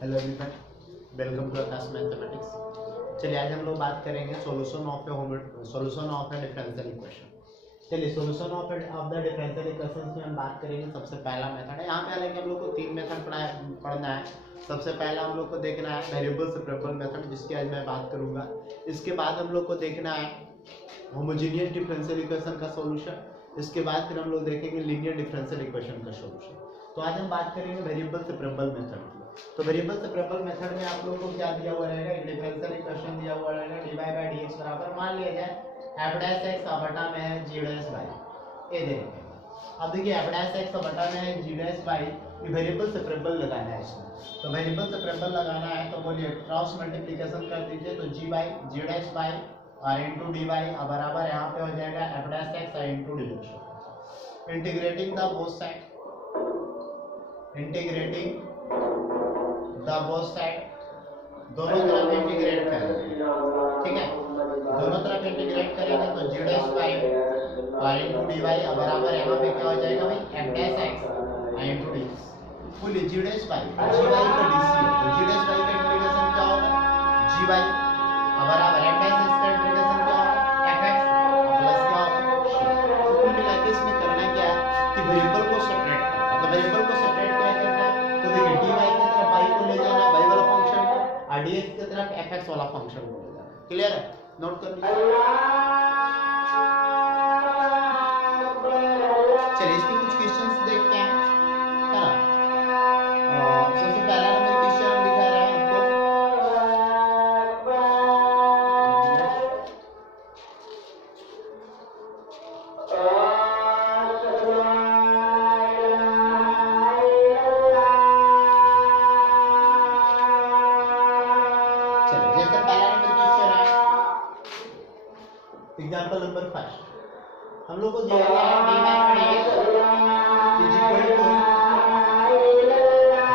Hello everyone, welcome to Aakash mathematics. चलिए आज हम लोग बात करेंगे solution of a differential equation. चलिए solution of the differential equation में हम बात करेंगे। सबसे पहला मेथड है, यहाँ पे हालांकि हम लोग को 3 मेथड पढ़ना है। सबसे पहला हम लोग को देखना है वेरिएबल सेपरेबल मेथड, जिसकी आज मैं बात करूंगा। इसके बाद हम लोग को देखना है होमोजेनियस डिफरेंशियल इक्वेशन का सॉल्यूशन। इसके बाद फिर हम लोग देखेंगे लीनियर डिफरेंशियल इक्वेशन का सॉल्यूशन। तो आज हम बात करेंगे वेरिएबल सेपरेबल मेथड की। तो वेरिएबल सेपरेबल मेथड में आप लोगों को क्या दिया हुआ रहेगा, एक डिफरेंशियल इक्वेशन दिया हुआ रहेगा dy बाय dx बराबर, मान लिया जाए f डैश x का बटा में है g डैश बाय ए देंगे। अब देखिए f डैश x का बटा में है g डैश बाय, ये वेरिएबल सेपरेबल लगाना है इसमें। तो वेरिएबल सेपरेबल लगाना है तो बोलिए क्रॉस मल्टीप्लिकेशन कर दीजिए। तो g डैश बाय और इनटू dy बराबर यहाँ पे हो जाएगा f dash x into dx। Integrating the both side, integrating the both side, दोनों तरफ इंटीग्रेट करेंगे। ठीक है, दोनों तरफ इंटीग्रेट करेंगे तो g डैश बाय और इनटू dy बराबर यहाँ पे क्या हो जाएगा भाई f dash x into dx। बोलिए g dash by g by का dc है, तो g डैश बाय का इंटीग्रेशन क्या होगा g बाय बराबर f डैश x का इंटीग्रेशन क्या होगा fx प्लस क्या होगा। तो कुल मिला के इसमें करना क्या है कि वेरिएबल को सेपरेट करना। तो वेरिएबल को सेपरेट क्या करना है, तो देखिए dy की तरफ y को ले जाना है, y वाला फंक्शन को, और dx की तरफ fx वाला फंक्शन को ले जाना है। क्लियर है, नोट कर लीजिए। चलिए इसके कुछ क्वेश्चंस देखते हैं, है ना। सबसे पहला नंबर क्वेश्चन दिखा रहा है हमको, एग्जाम्पल नंबर 5 हम लोग को दिया गया है dy by dx is equal to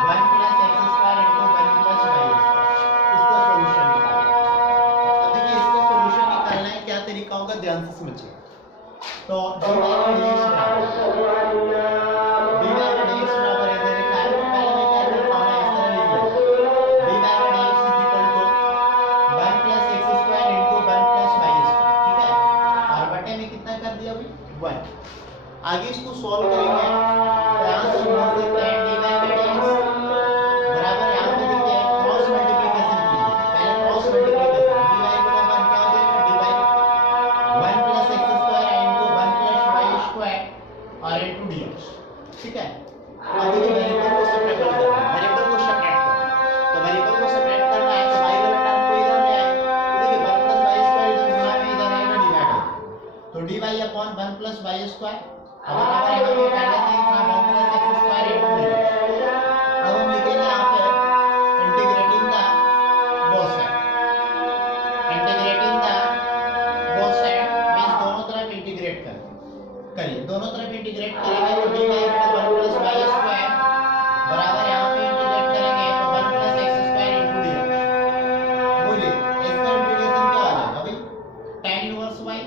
1 plus x square into 1 plus y square. इसका सॉल्यूशन निकालना। अब देखिए इसका सॉल्यूशन निकालना है, क्या तरीका होगा ध्यान से समझिए। तो dy बाय dx बराबर इधर लिखा है, तो पहले मैं क्या करता हूं, इस तरह लिख लेता हूं dy by dx is equal to 1 plus x square into 1 plus y square. ठीक है, और बटे में कितना कर दिया भाई 1। आगे इसको सॉल्व करेंगे, यहां से हम लिख सकते हैं dy बाय dx बराबर, यहां पे देखिए क्रॉस मल्टीप्लिकेशन कीजिए। पहले क्रॉस मल्टीप्लिकेशन dy बराबर क्या हो जाएगा dy 1 plus x square into 1 plus y square और इनटू dx। ठीक है, अब देखिए वेरिएबल को सेपरेट करना है, वेरिएबल को सेपरेट करना है। तो वेरिएबल को सेपरेट करना है तो y वाला टर्म को इधर ले आए, तो देखिए 1 प्लस y स्क्वायर इधर गुणा में इधर आएगा डिवाइड हो, तो dy upon 1 plus y square बराबर है हमें पहले से इतना 1 plus x square into dx। अब हम लिखेंगे यहाँ पे integrating the both side, integrating the both side means दोनों तरफ इंटीग्रेट करिए। दोनों तरफ इंटीग्रेट करेंगे तो dy बटा 1 प्लस y स्क्वायर बराबर यहाँ पे इंटीग्रेट करेंगे तो 1 plus x square into dx। बोलिए इसका इंटीग्रेशन क्या आ जाएगा भाई tan इनवर्स y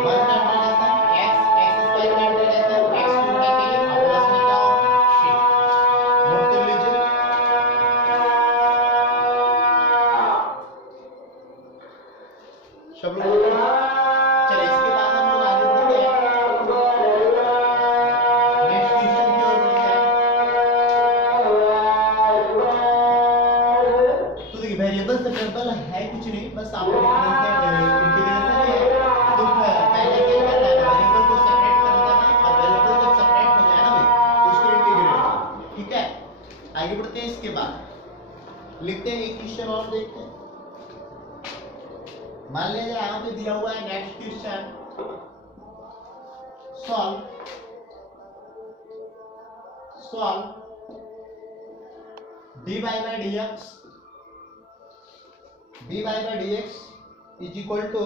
1 का इंटीग्रेशन x स्क्वायर का इंटीग्रेशन x क्यूब के और प्लस में क्या होगा शेप। नोट कर लीजिए। सब लोग चलिए इसके बाद हम लोग आगे बढ़ते हैं, नेक्स्ट क्वेश्चन की ओर बढ़ते हैं। तो देखिए वेरिएबल सेपरेबल है कुछ नहीं, बस आप इंटीग्रेशन है। तो पहले क्या करना है, वेरिएबल को सेपरेट कर देना, और वेरिएबल जब सेपरेट हो जाए ना भाई तो उसको इंटीग्रेट कर देना। ठीक है, आगे बढ़ते हैं। इसके बाद लिखते हैं एक क्वेश्चन और देखते हैं। मान लीजिए यहाँ पे दिया हुआ है next question, solve dy by dx is equal to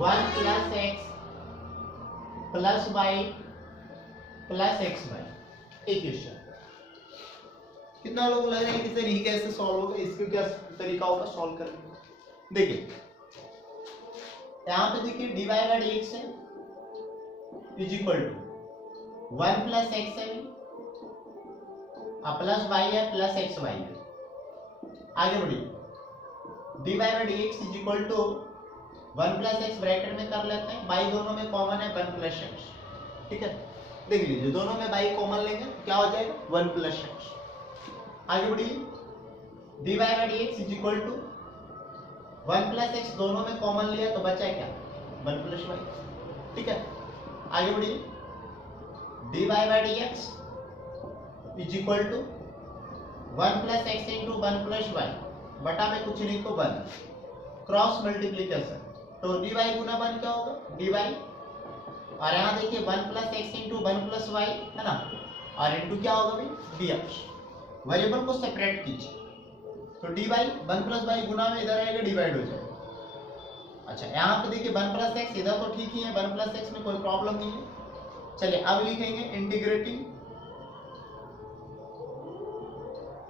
1 plus x plus y plus x by. एक क्वेश्चन कितना लोग लग रहे हैं कि सर ये कैसे सॉल्व होगा, इसका क्या तरीका होगा सॉल्व करने का। देखिए यहाँ पे देखिए dy बाय dx है is equal to 1 plus x है प्लस वाई है प्लस एक्स वाई है। आगे बढ़िए, dy by d x is equal to 1 plus x bracket में कर लेते हैं, बाई दोनों में कॉमन है 1 प्लस एक्स, ठीक है। देख लीजिए दोनों में बाई कॉमन लेंगे क्या हो जाएगा 1 प्लस एक्स। आगे बढ़िए, dy by d x is equal to 1 plus x दोनों में कॉमन लिया तो बचा क्या 1 प्लस वाई, ठीक है। आगे बढ़िए, dy by d x is equal to 1 plus x into 1 plus y बटा में कुछ नहीं तो 1, क्रॉस मल्टीप्लीकेशन तो dy गुना 1 क्या होगा dy, और यहाँ देखिए 1 plus x into 1 plus y है ना, और इंटू क्या होगा भाई dx। वेरिएबल को सेपरेट कीजिए तो dy 1 प्लस वाई गुना में इधर आएगा डिवाइड हो जाएगा। अच्छा यहाँ पे देखिए 1 प्लस एक्स इधर तो ठीक ही है, 1 प्लस एक्स में कोई प्रॉब्लम नहीं है। चलिए अब लिखेंगे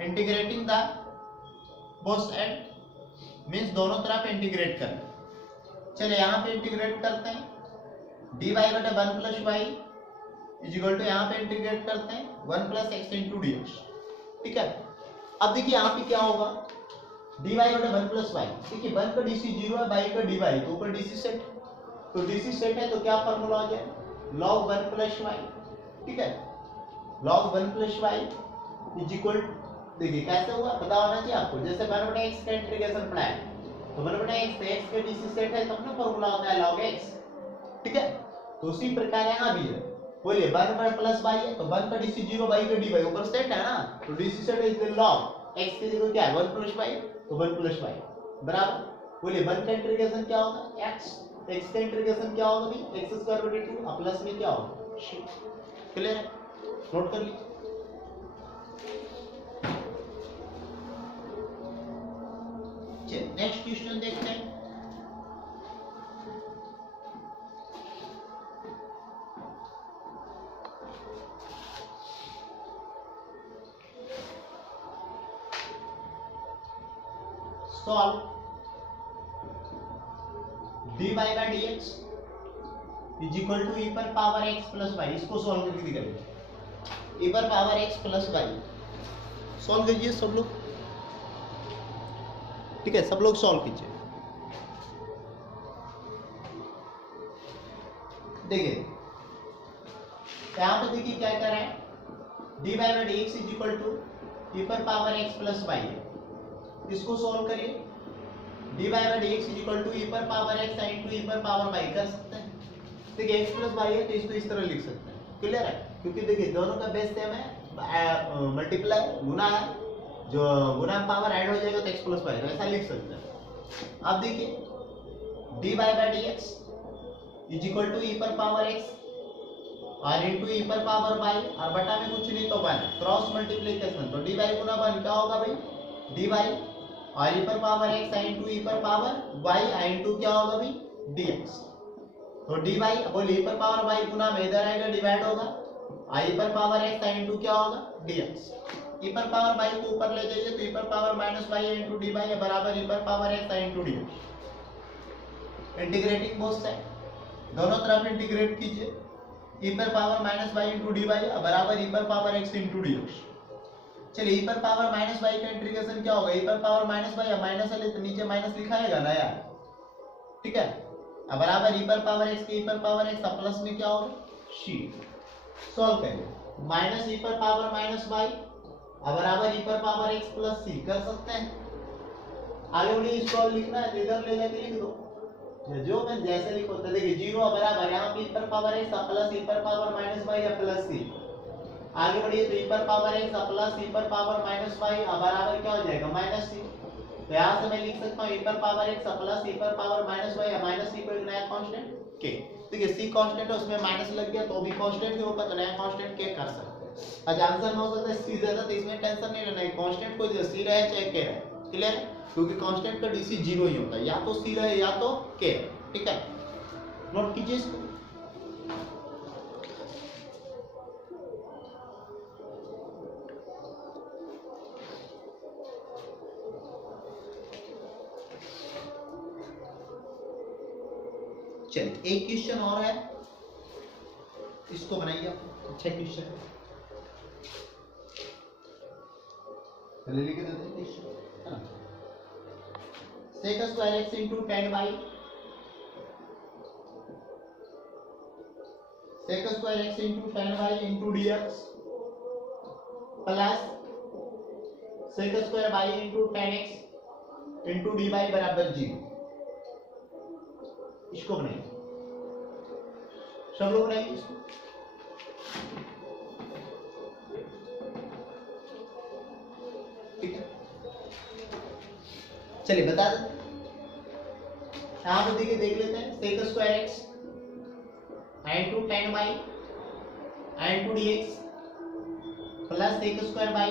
integrating the both side, means दोनों तरफ इंटीग्रेट करना। चलिए यहाँ पे इंटीग्रेट करते हैं, dy बटे 1 plus y is equal to यहाँ पे इंटीग्रेट करते हैं 1 प्लस एक्स इंटू dx, ठीक है। अब देखिए यहाँ पे क्या होगा dy बटे 1 प्लस वाई, देखिए 1 का dc 0 है, y का dy तो ऊपर dc सेट, तो dc सेट है तो क्या फॉर्मूला हो जाए log 1 प्लस वाई, ठीक है। log 1 plus y is equal, देखिए कैसे हुआ पता होना चाहिए आपको, जैसे 1 बटे x का इंटीग्रेशन पढ़ाया तो 1 बटे x का dc सेट है तब ना फॉर्मूला होता है log x, ठीक है। तो उसी प्रकार यहाँ भी है, बोलिए 1 बटे प्लस y है तो 1 का dc 0 y का dy ऊपर सेट है ना, तो dc set is log x की जगह क्या है 1 प्लस y तो 1 प्लस y बराबर, बोलिए 1 का इंटीग्रेशन क्या होगा x का इंटीग्रेशन क्या होगा भाई x स्क्वायर बटे 2 प्लस में क्या होगा, क्लियर है, नोट कर लीजिए। नेक्स्ट क्वेश्चन देखते हैं। Solve dy by dx is equal to e पर पावर x प्लस वाई, इसको सॉल्व करके दिखाइए, e पर power x plus y solve कीजिए सब लोग, ठीक है, सब लोग सॉल्व कीजिए। देखिए यहाँ पे देखिए क्या कर रहे हैं, dy by d x is equal to e पर पावर x प्लस वाई है, इसको सॉल्व करिए, dy by d x is equal to e पर पावर x इंटू e पर पावर y कर सकते हैं। देखिए x प्लस y है तो इसको इस तरह लिख सकते हैं, क्लियर है, क्योंकि देखिए दोनों का बेस सेम है, मल्टीप्लाई गुना है, जो गुना पावर ऐड हो जाएगा तो x प्लस वाई, तो ऐसा लिख सकते हैं। अब देखिए dy by dx is equal to e पर पावर x और इनटू e पर पावर y, और बटा में कुछ नहीं तो 1, क्रॉस मल्टीप्लिकेशन तो dy गुना 1 क्या होगा भाई dy, और e पर पावर x इनटू e पर पावर y इनटू क्या होगा भाई dx, तो dy बोलिए e पर पावर y गुना में इधर आएगा डिवाइड होगा, और e पर पावर x इनटू क्या होगा dx, e पर पावर y को ऊपर ले जाइए तो e पर power minus y into dy है बराबर e पर power x into dx। Integrating both side, दोनों तरफ इंटीग्रेट कीजिए, e पर power minus y into dy बराबर e पर पावर x इंटू dx। चलिए e पर पावर माइनस y का इंटीग्रेशन क्या होगा, e पर पावर माइनस y, माइनस है तो नीचे माइनस लिखाएगा ना यार, ठीक है, अब बराबर e पर पावर x के e पर पावर x प्लस में क्या होगा c, सॉल्व करिए, माइनस e पर पावर माइनस y अब बराबर e पर पावर x प्लस c कर सकते हैं। आगे बढ़िए, इसको लिखना है तो इधर ले जाके लिख दो, जो मैं जैसे लिखो तो देखिए 0 बराबर यहाँ पे e पर पावर x प्लस e पर पावर माइनस y या प्लस c, आगे बढ़िए तो e पर पावर x प्लस e पर पावर माइनस y बराबर क्या हो जाएगा माइनस c, तो यहाँ से मैं लिख सकता हूँ e पर पावर x प्लस e पर पावर माइनस y या माइनस c को एक नया कांस्टेंट k, ठीक है, c कांस्टेंट है उसमें माइनस लग गया तो भी कांस्टेंट ही होगा, तो नया कांस्टेंट k कर सकते हैं। अच्छा आंसर में हो सकता है c ज्यादा, तो इसमें टेंशन नहीं लेना है, कांस्टेंट को c रहे चाहे k रहे, क्लियर है, क्योंकि कांस्टेंट का dc 0 ही होता है, या तो c रहे या तो k, ठीक है, नोट कीजिए इसको। चलिए एक क्वेश्चन और है, इसको बनाइए आप, अच्छा क्वेश्चन। चलिए लिख देते हैं sec square x into tan y sec square x into tan y into dx plus sec square y into tan x into dy बराबर 0। इसको बनाइए, सब लोग बनाइए इसको। ठीक है, चलिए बता देते हैं। यहां पर देखिए, देख लेते हैं sec square x into tan y into dx plus sec square y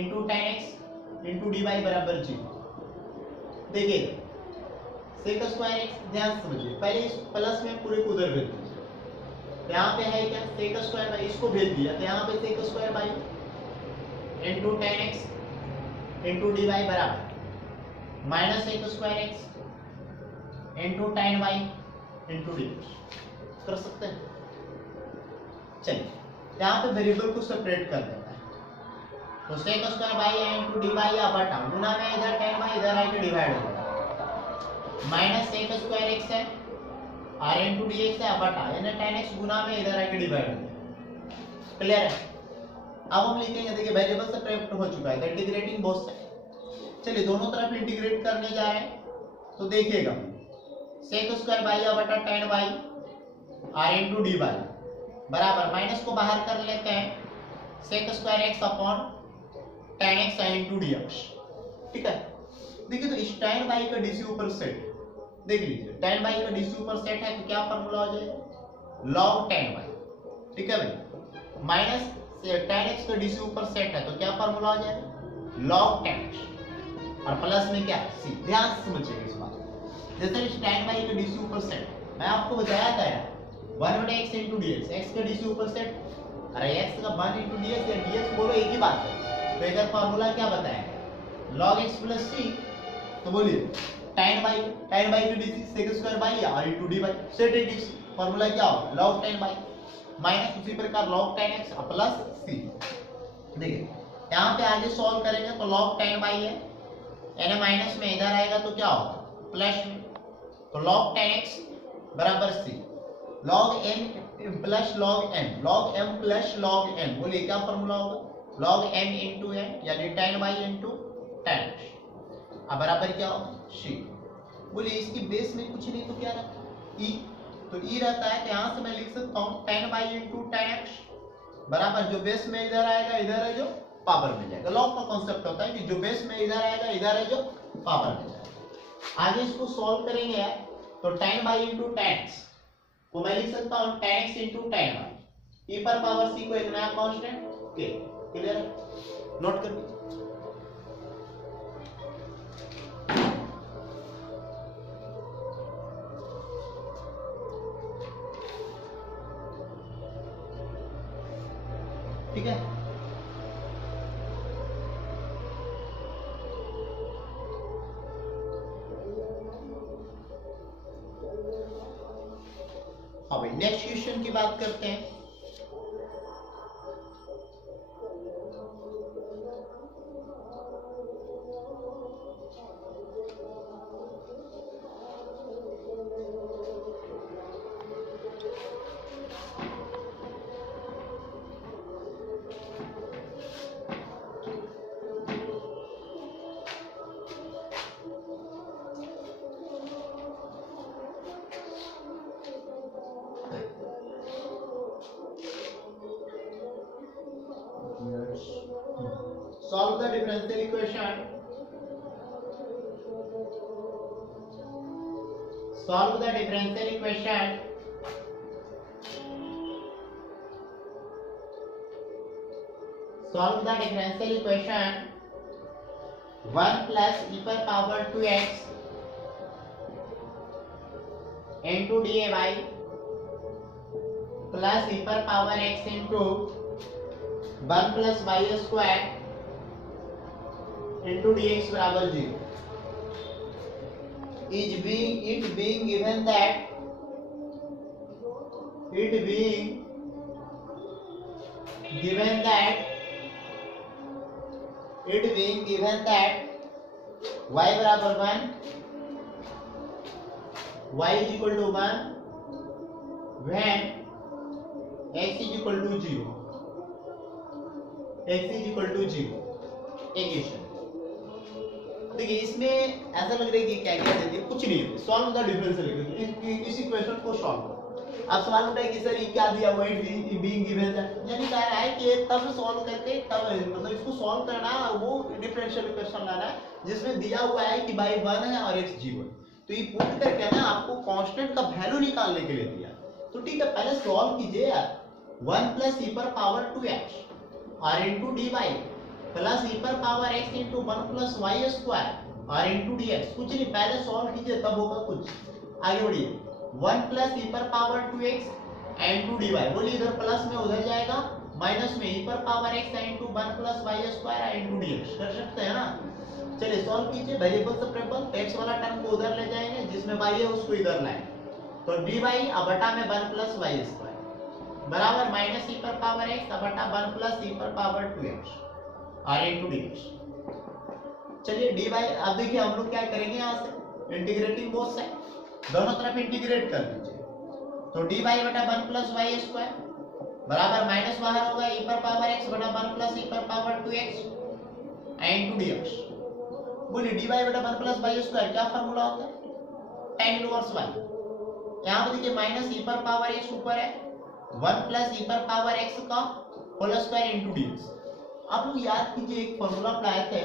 into tan x into dy बराबर 0। देखिए sec स्क्वायर x, ध्यान से समझिए, पहले इस प्लस में पूरे को उधर भेज दीजिए। यहाँ पे है क्या, sec स्क्वायर y, इसको भेज दिया तो यहाँ पे sec square y into tan x into dy बराबर minus sec square x into tan y into dx कर सकते हैं। चलिए यहाँ पे वेरिएबल को सेपरेट कर देता है, तो sec square y into dy या बटा गुना में इधर tan y इधर आके डिवाइड हो जाएगा, माइनस sec स्क्वायर x है r into dx है बटा यानी tan x गुना में इधर आके डिवाइड हो जाएगा। क्लियर है? अब हम लिखेंगे, देखिए वेरिएबल सेपरेट हो चुका है, इंटीग्रेटिंग बोथ साइड। चलिए दोनों तरफ इंटीग्रेट करने जा रहे हैं, तो देखिएगा sec स्क्वायर y बटा tan y r into dy बराबर माइनस को बाहर कर लेते हैं, sec square x upon tan x into dx। ठीक है, देखिए तो इस tan y का dc ऊपर सेट देख लीजिए, tan y का dc ऊपर सेट है तो क्या फार्मूला हो जाएगा, log tan y। ठीक है भाई, माइनस tan x का dc ऊपर सेट है तो क्या फार्मूला हो जाएगा, log tan x, और प्लस में क्या c। ध्यान से समझिएगा इस बात को। जैसे इस tan y का dc ऊपर सेट, मैं आपको बताया था यार 1/x into dx, x का dc ऊपर सेट, अरे x का 1 into dx या dx बोलो एक ही बात है। तो इधर फार्मूला क्या बताया, log x plus c, तो बोलिए tan y का dc sec square y r into dy set है dc, फार्मूला क्या होगा, log tan y माइनस उसी प्रकार log tan x प्लस c। देखिए यहाँ पे आगे सॉल्व करेंगे तो log tan y है, यानी माइनस में इधर आएगा तो क्या होगा, प्लस में, तो log tan x बराबर c, log m plus log m, log m plus log m, बोलिए क्या फॉर्मूला होगा, log m into m यानी tan y into tan x, अब बराबर क्या होगा c। बोलिए इसकी बेस में कुछ नहीं तो क्या रहता है, e, तो e रहता है, तो यहाँ से मैं लिख सकता हूँ tan y into tan x बराबर जो बेस में इधर आएगा इधर है जो पावर में जाएगा। लॉग का कॉन्सेप्ट होता है कि जो बेस में इधर आएगा इधर है जो पावर में जाएगा। आगे इसको सॉल्व करेंगे यार, तो tan y into tan x को मैं लिख सकता हूँ tan x into tan y, e पर पावर c को एक नया कांस्टेंट k। क्लियर है, नोट कर लीजिए। ठीक है, अब नेक्स्ट क्वेश्चन की बात करते हैं। Solve the differential equation. Solve the differential equation. Solve the differential equation 1 plus e per power 2x into dy plus e per power x into 1 plus y square into dx बराबर 0 is being given that it being given that y बराबर 1, y is equal to 1 when x is equal to 0, x is equal to 0 equation. देखिए इसमें ऐसा लग रहा है कि क्या क्या देती है, कुछ नहीं है, सॉल्व द डिफरेंशियल इक्वेशन, इस इक्वेशन को सॉल्व करो। अब सवाल उठा है कि सर ये क्या दिया हुआ है, बीइंग गिवन दैट, यानी कह रहा है कि तब सॉल्व करके तब मतलब इसको सॉल्व करना है, वो डिफरेंशियल इक्वेशन लाना है जिसमें दिया हुआ है कि भाई 1 है और x 0 है। तो ये पुट करके ना आपको कांस्टेंट का वैल्यू निकालने के लिए दिया। तो ठीक है, पहले सॉल्व कीजिए यार। 1 प्लस e पर पावर 2x और इनटू dy प्लस e पर power x into 1 plus y square और इनटू dx। कुछ नहीं, पहले सॉल्व कीजिए तब होगा कुछ। आगे बढ़िए। 1 प्लस e पर power 2x and to dy, बोलिए इधर प्लस में उधर जाएगा, माइनस में e पर power x and to 1 plus y square and to dx। कर सकते हैं ना? चलिए सॉल्व कीजिए। वेरिएबल सेपरेबल, x वाला टर्म को उधर ले जाएंगे, जिसमें y है उसको इधर लाएंगे। तो dy बटा में 1 प्लस y स्क्वायर बराबर माइनस e पर पावर x बटा 1 प्लस e पर पावर 2x और इनटू dx। चलिए dy, अब देखिए हम लोग क्या करेंगे, यहाँ से इंटीग्रेटिंग बोथ साइड, दोनों तरफ इंटीग्रेट कर लीजिए। तो dy बटा 1 प्लस y स्क्वायर बराबर माइनस बाहर होगा e पर पावर x बटा 1 प्लस e पर पावर 2x इनटू dx। बोलिए dy बटा 1 प्लस y स्क्वायर क्या फार्मूला होता है? tan inverse y। यहाँ पे देखिए माइनस e पर पावर x ऊपर है, 1 प्लस e पर पावर x का होल स्क्वायर इनटू dx। आप लोग याद कीजिए एक फार्मूला पढ़ाए थे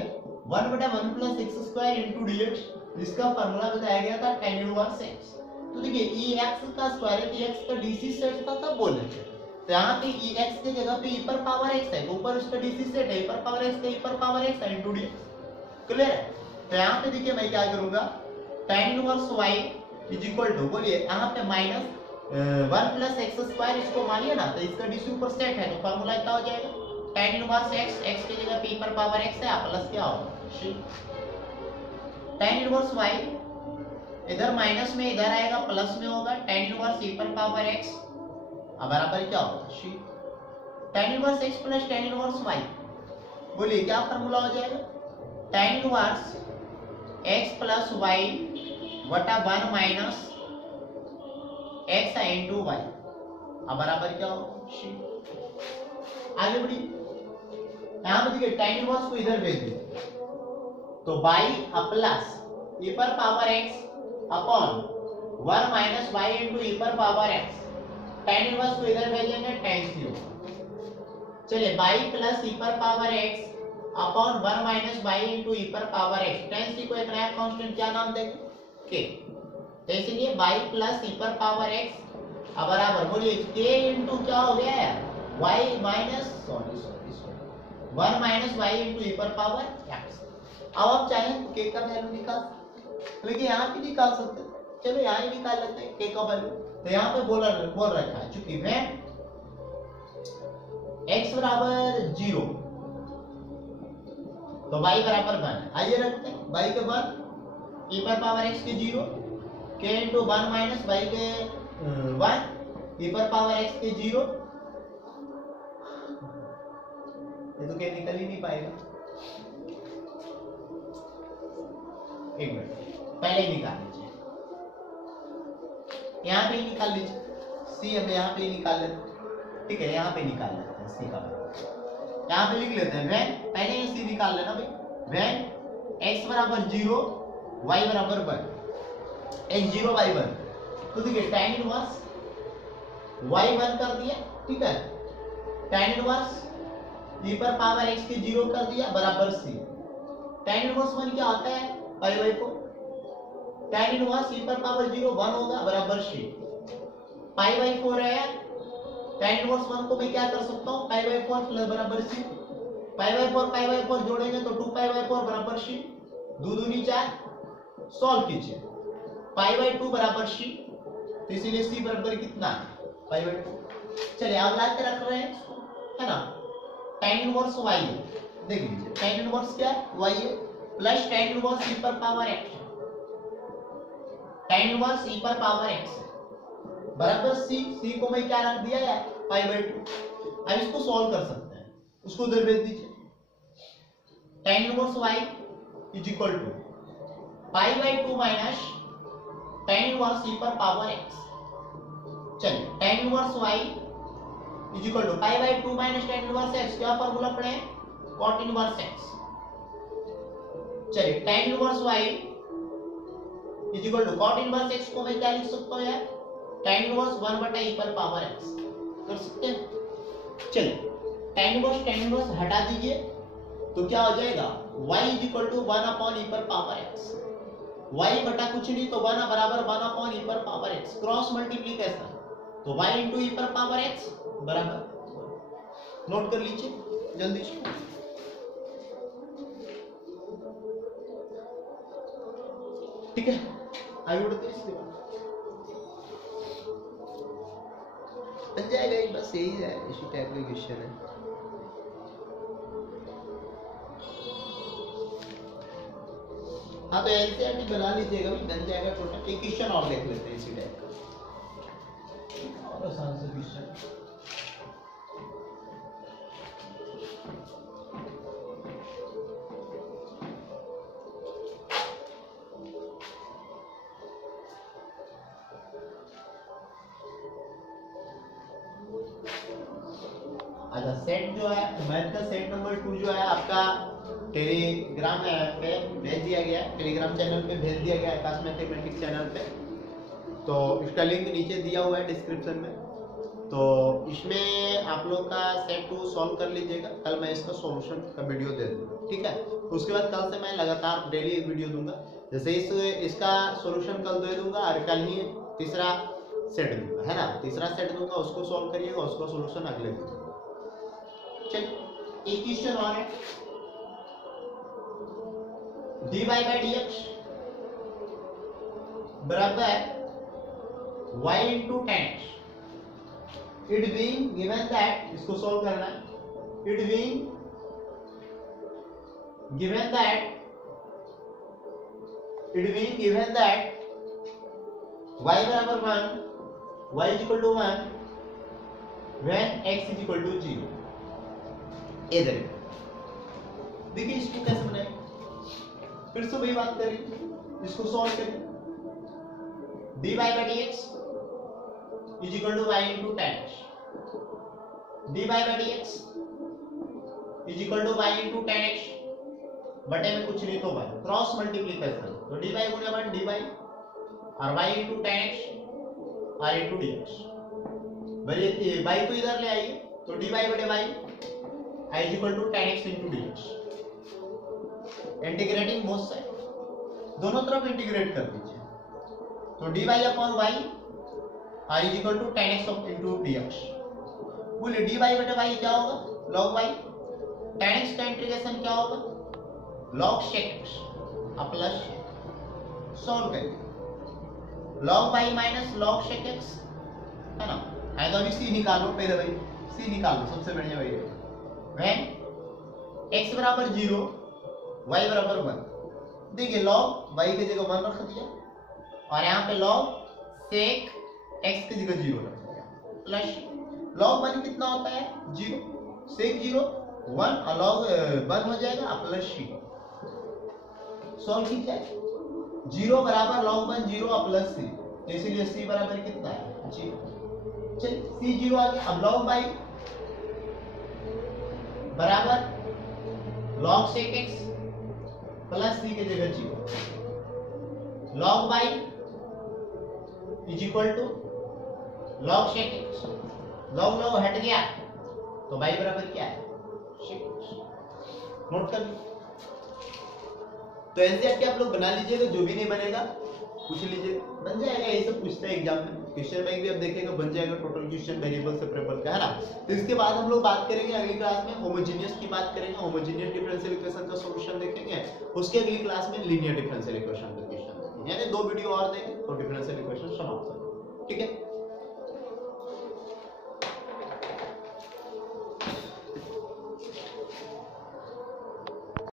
1 बटा 1 plus x square into dx, जिसका फार्मूला बताया गया था tan इनवर्स x। तो देखिए ex का स्क्वायर है, x का dc सेट था तब बोले थे। तो यहाँ पे ex की जगह पे e पर पावर x है, ऊपर उसका dc सेट है, e पर पावर x का e पर power x into dx। Clear है? तो यहाँ पे देखिए मैं क्या करूंगा, tan inverse y is equal to, बोलिए यहाँ पे माइनस 1 प्लस एक्स स्क्वायर, इसको मानिए ना, तो इसका डीसी ऊपर सेट है, तो फार्मूला क्या हो जाएगा, tan इनवर्स x, x की जगह p पर पावर x है, प्लस क्या होगा tan इनवर्स y, इधर माइनस में इधर आएगा प्लस में होगा, tan इनवर्स e पर पावर x अब बराबर क्या होगा tan inverse x plus tan inverse y। बोलिए क्या फार्मूला हो जाएगा, tan inverse x plus y बटा 1 माइनस x इनटू y अब बराबर क्या होगा। आगे बढ़िए। यहाँ पे देखिए tan इनवर्स को इधर भेज दीजिए, तो y प्लस e पर power x upon 1 minus y into e पर पावर x, tan इनवर्स को इधर भेजेंगे tan c होगा। चलिए y प्लस e पर power x upon 1 minus y into e पर पावर x, tan c को एक नया कांस्टेंट क्या नाम देंगे, k। तो इसलिए y प्लस e पर पावर x अब बराबर, बोलिए k इनटू क्या हो गया है, y minus 1 minus y into e पर पावर x। अब आप चाहें तो k का वैल्यू निकाल, लेकिन यहाँ भी निकाल सकते हैं, चलो यहाँ ही निकाल लेते हैं k का वैल्यू। तो यहाँ पे बोल रखा है, चूंकि when x बराबर 0 तो y बराबर 1, आइए रखते हैं y के 1, e पर पावर x के 0, k इंटू 1 माइनस y के 1, e पर पावर x के 0। ये तो क्या निकल ही नहीं पाएगा, एक मिनट पहले ही निकाल लीजिए, यहाँ पे ही निकाल लीजिए, c हम यहाँ पे ही निकाल लेते हैं, ठीक है, यहाँ पे निकाल लेते हैं c का वैल्यू, यहाँ पे लिख लेते हैं when, पहले ही c निकाल लेना भाई, when x बराबर 0 y बराबर 1, x 0 y 1, तो देखिए tan इनवर्स y 1 कर दिया, ठीक है, tan इनवर्स e पर पावर x के 0 कर दिया बराबर c। tan इनवर्स 1 क्या होता है, pi by 4, tan inverse e पर पावर 0 1 होगा बराबर c, पाई बाई 4 है, tan इनवर्स 1 को मैं क्या कर सकता हूँ, पाई बाई 4 प्लस बराबर c, पाई बाई 4 जोड़ेंगे तो 2 पाई बाई 4 बराबर c, 2 दूनी 4, सॉल्व कीजिए, पाई बाई 2 बराबर c, तो इसीलिए c बराबर कितना है, पाई बाई 2। चलिए अब ला के रख रहे हैं, है ना, tan इनवर्स y है, देख लीजिए tan इनवर्स क्या है, y है, प्लस tan इनवर्स e पर power x, tan inverse e पर पावर x बराबर c को मैं क्या रख दिया है, पाई बाई 2। अब इसको सॉल्व कर सकते हैं, उसको उधर भेज दीजिए, tan inverse y is equal to pi by 2 minus tan inverse e पर पावर x। चलिए tan inverse y is equal to pi by 2 minus tan inverse x, क्या फार्मूला पढ़े cot इनवर्स x। चलिए tan inverse y is equal to cot inverse x को मैं क्या लिख सकता हूं यार, tan इनवर्स 1 बटा e पर पावर x कर सकते हैं। चलिए tan इनवर्स हटा दीजिए तो क्या हो जाएगा y is equal to 1 upon e पर पावर x। y बटा कुछ नहीं तो 1 बराबर 1 अपॉन e पर पावर x, क्रॉस मल्टीप्लिकेशन तो y इंटू e पर पावर x बराबर, नोट कर लीजिए जल्दी से। ठीक है आगे बढ़ते हैं, बन जाएगा ही, बस यही है, इसी टाइप का क्वेश्चन है। हाँ तो एनसीईआरटी बना लीजिएगा, बन जाएगा टोटल। एक क्वेश्चन और देख लेते हैं इसी टाइप का, और आसान सा क्वेश्चन। अच्छा सेट जो है मैथ का सेट नंबर 2 जो है आपका टेलीग्राम पे भेज दिया गया है, टेलीग्राम चैनल पे भेज दिया गया है, आकाश मैथमेटिक्स चैनल पे। तो इसका लिंक नीचे दिया हुआ है डिस्क्रिप्शन में। तो इसमें आप लोग का सेट 2 सॉल्व कर लीजिएगा, कल मैं इसका सॉल्यूशन का वीडियो दे दूंगा। ठीक है, उसके बाद कल से मैं लगातार डेली एक वीडियो दूंगा, जैसे इसका सॉल्यूशन कल दे दूंगा और कल ही तीसरा सेट दूंगा, है ना, तीसरा सेट दूंगा, उसको सॉल्व करिएगा, उसका सॉल्यूशन अगले दिन। चलिए एक क्वेश्चन और है, dy by dx बराबर y into tan x। It being given that, इसको सॉल्व करना है, it being given that y बराबर 1, y is equal to 1 when x is equal to 0। इधर देखिए इसको कैसे बनाएंगे, फिर से वही बात करें, इसको सॉल्व करें। dy by dx is equal to y into tan x, dy by dx is equal to y into tan x बटे में कुछ नहीं तो y, क्रॉस मल्टीप्लिकेशन तो dy गुणे 1 dy और y into tan x और into dx। भले y को इधर ले आइए तो dy बटे y I is equal to tan x into dx। Integrating both side, दोनों तरफ इंटीग्रेट कर दीजिए तो dy upon y r is equal to tan x into dx। बोलिए dy बटे y क्या होगा, log y, tan x का इंटीग्रेशन क्या होगा, log sec x plus solve करिए, log y minus log sec x, है ना। है तो अभी c निकालो पहले भाई, c निकालो, सबसे बढ़िया वही है। when x बराबर 0 y बराबर 1, देखिए log y की जगह 1 रख दिया और यहाँ पे log sec x की जगह 0 रख दिया, प्लस log 1 कितना होता है 0, sec 0 1 और log 1 हो जाएगा प्लस c। सॉल्व कीजिए, 0 बराबर log 1 0 प्लस c, तो इसीलिए c बराबर कितना है 0। चलिए c 0 आ गया। अब log y बराबर log sec x प्लस c की जगह 0, log y is equal to log sec x, log हट गया तो y बराबर क्या है sec x। नोट कर लीजिए। तो एनसीईआरटी आप लोग बना लीजिएगा, जो भी नहीं बनेगा पूछ लीजिए, बन जाएगा, ये सब पूछते हैं एग्जाम में। क्वेश्चन बैंक भी अब देखेगा, बन जाएगा टोटल क्वेश्चन वेरिएबल सेपरेबल का, है ना। तो इसके बाद हम लोग बात करेंगे अगली क्लास में होमोजेनियस की बात करेंगे, होमोजेनियस डिफरेंशियल इक्वेशन का सॉल्यूशन देखेंगे। उसके अगली क्लास में लीनियर डिफरेंशियल इक्वेशन का क्वेश्चन देखेंगे, यानी 2 वीडियो और देंगे और डिफरेंशियल इक्वेशन समाप्त हो, ठीक है।